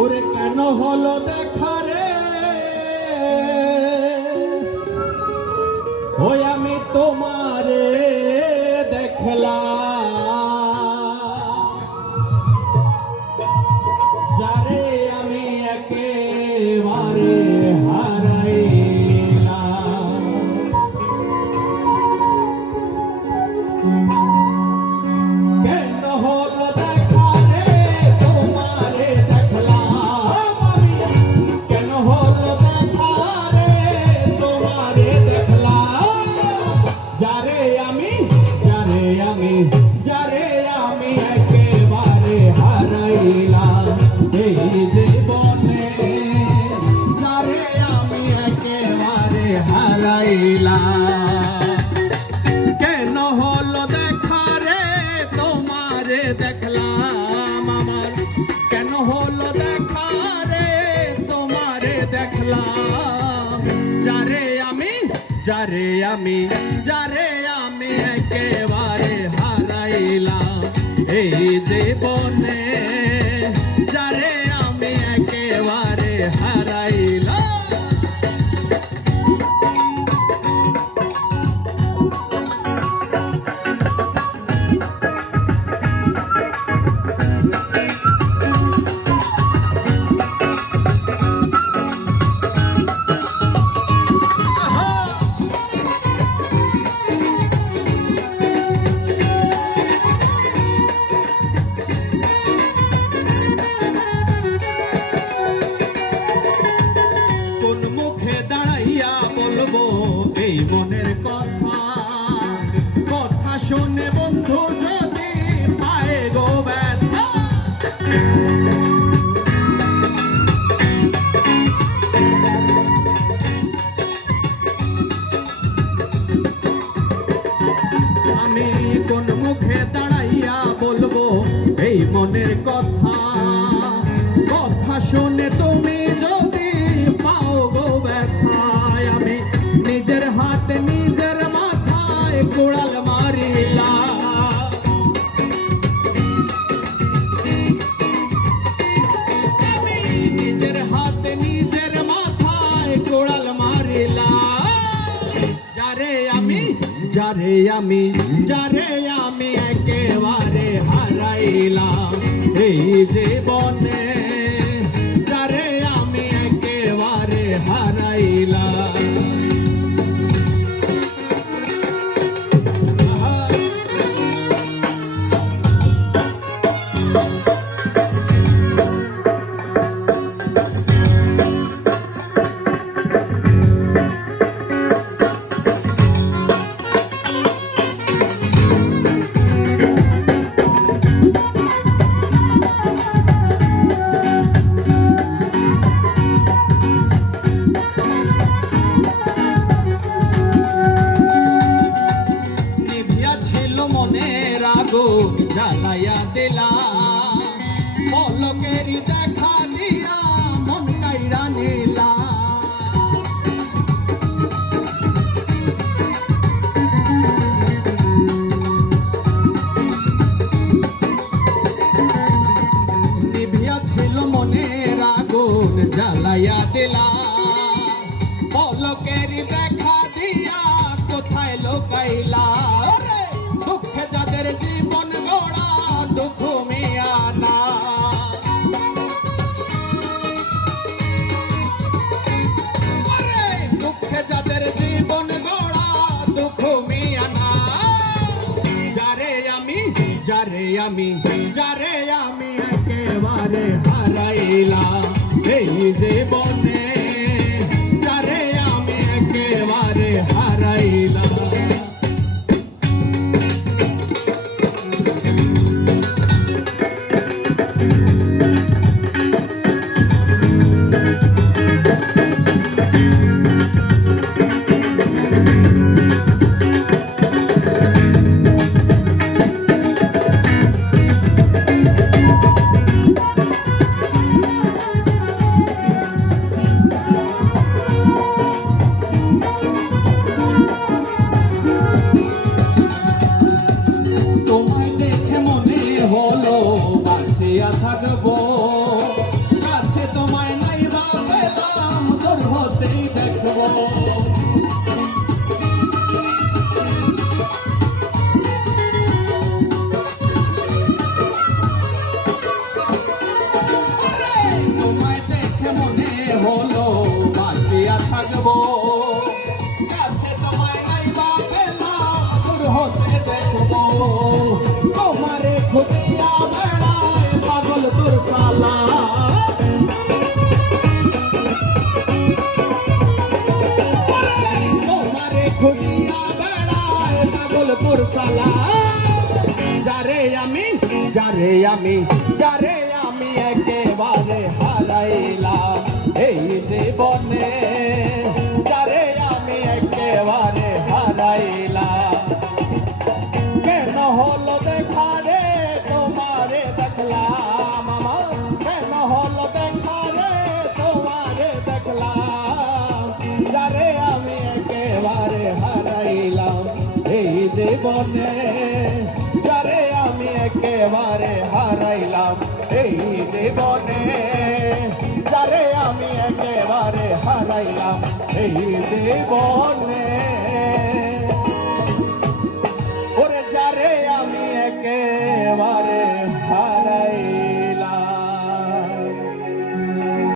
ওরে কেন হলো দেখা রে, ওই আমি তোমারে দেখলাম, যারে আমি একেবারে হারাইলাম। কেন হলো দেখা রে, তোমারে দেখলাম আমি, কেন হলো দেখা রে, তোমারে দেখলাম, যারে আমি একেবারে হারাইলাম এই জীবনে, যারে আমি একেবারে হারাইলাম। কেন হলো দেখা রে, তোমারে দেখলাম আমার, কেন হলো দেখা রে, তোমারে দেখলাম, যারে আমি একেবারে হারাইলাম এই জীবনে, যারে আমি একেবারে হারাইলাম। এই মনের কথা, কথা শুনে বন্ধু যদি পায় গো ব্যথা, আমি কোন মুখে দাঁড়াইয়া বলবো এই মনের কথা, কথা শুনে তুমি যদি পাও গো ব্যথা, আমি নিজের হাতে নিজের মাথায় কোড়াল মারিলাম, আমি নিজের হাতে নিজের মাথায় কোড়াল মারিলাম, যারে আমি একেবারে হারাইলাম এই জীবনে, যারে আমি একেবারে হারাইলাম। মনের আগুন জ্বালাইয়া দিলাম, পলকের দেখা দিয়া মন কাইরা নিলাম, নিভিয়া ছিল মনের আগুন জ্বালাইয়া দিলাম, পলকের দেখা দিয়া কোথায় লোকাইলা, দুঃখে যাদের জীবন গড়া দুঃখ মিয়া না, দুঃখে যাদের জীবন গড়া দুঃখ মিয়া না, যারে আমি একেবারে হারাইলাম এই জীবনে, যারে আমি একেবারে হারাইলাম। থাকবো, কাছে তোমায় নাই বা পেলাম, দূর হতেই দেখবো। তোমায় দেখে মনে হলো বাঁচিয়া থাকবো, কাছে তোমায় নাই বা পেলাম, দূর হতে দেখবো। তোমারে খুঁজিয়া বেড়ায় পাগল তোর সালা, তোমারে খুঁজিয়া বেড়ায় পাগল তোর সালা। যারে আমি যারে আমি যারে আমি একেবারে হারাইলাম এই জীবনে, যারে আমি একেবারে হারাইলাম। কেন হলো দেখা রে তোমারে দেখলাম আমার, কেন হলো দেখা রে তোমারে দেখলাম, যারে আমি একেবারে হারাইলাম এই জীবনে, যারে আমি একেবারে হারাইলাম এই জীবনে, যারে আমি একেবারে হারাইলাম এই